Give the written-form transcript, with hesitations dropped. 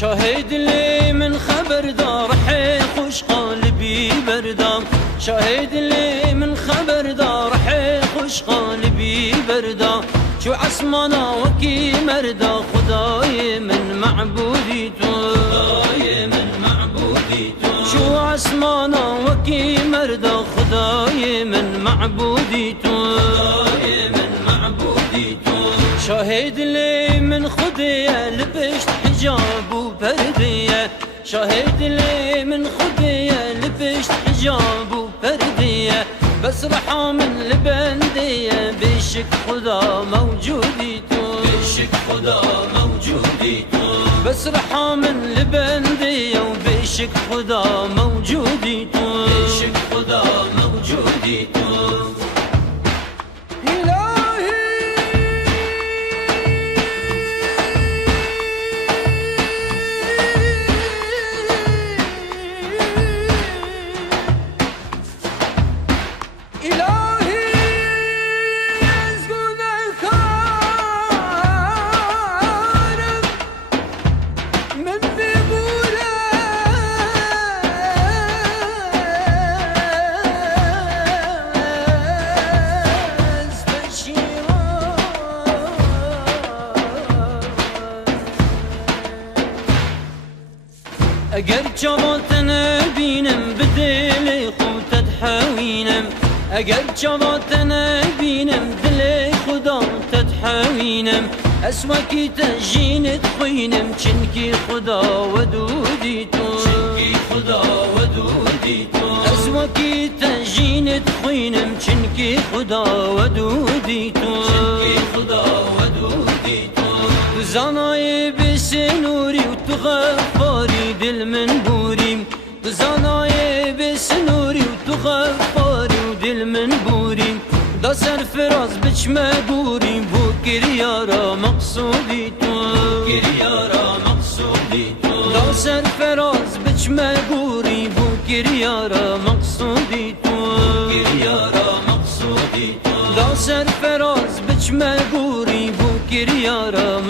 شاهد لي من خبر دار حيل خوش قلبي بردام شاهد لي من خبر دار حيل خوش قلبي بردام شو عسمانا وكي مردا خداي من معبودي تو خداي من معبودي تو شو عسمانا وكي مردا خداي من معبودي تو خداي من معبودي تو شاهد لي من خديه لبشت حجاب وبرديه شاهد لي من خديه لبشت حجاب وبرديه بس رحى من البنديه بشك خدا موجودي تو بشك خدا موجودي تو بس رحى من البنديه وبشك خدا موجودي تو بشك خدا موجودي تو اگر چواتن بینم بدل خودت حوینم اگر چواتن بینم دل خدا تتحوینم اسمکی تجینت خوینم چنکی خدا ودودی تو چنکی خدا ودودی تو اسمکی تجینت خوینم چنکی خدا ودودی تو چنکی خدا ودودی تو زانای بسنوری و تو غفاری دل من بوریم زانای بسنوری و تو غفاری و دل من بوریم دا سرفراز بچمه بوریم بو گریارا مقصودی تو گریارا مقصودی تو دا سرفراز بچمه بوریم بو گریارا مقصودی تو گریارا مقصودی تو دا سرفراز بچمه بوریم بو گریارا